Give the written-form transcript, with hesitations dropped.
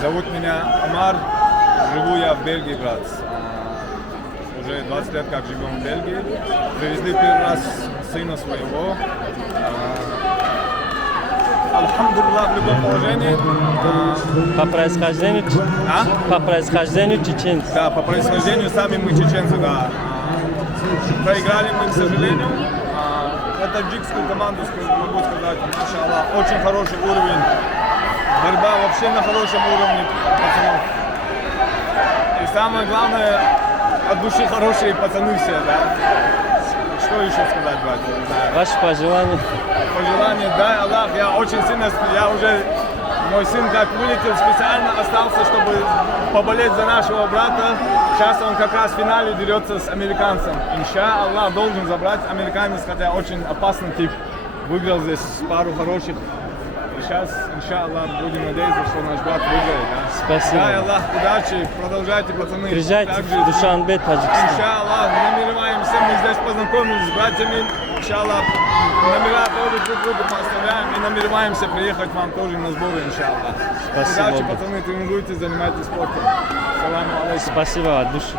Зовут меня Амар, живу я в Бельгии, брат. Уже 20 лет как живем в Бельгии. Привезли первый раз сына своего. Алхамдулилlah, в любом положении. По происхождению чеченцы. Да, по происхождению сами мы чеченцы, да. Проиграли мы, к сожалению. Таджикскую команду, могу сказать, машаллах, очень хороший уровень. Борьба вообще на хорошем уровне, пацанов. И самое главное, от души хорошие пацаны все, да. Что еще сказать, братья? Ваши пожелания? Пожелания, дай Аллах, я очень сильно, мой сын как вылетел, специально остался, чтобы поболеть за нашего брата. Сейчас он как раз в финале дерется с американцем. Инша Аллах должен забрать американец, хотя очень опасный тип. Выиграл здесь пару хороших. И сейчас, инша Аллах, будем надеяться, что наш брат выиграет. Да? Спасибо. Дай Аллах, удачи, продолжайте, пацаны. Приезжайте в Душанбе, Таджикистан. Инша Аллах, намереваемся, мы здесь познакомились с братьями. Инша Аллах, номера тоже друг другу поставляем и намереваемся приехать вам тоже на сборы, инша Аллах. Спасибо. Удачи, пацаны, тренируйтесь, занимайтесь спортом. Салам алейкум. Спасибо от души.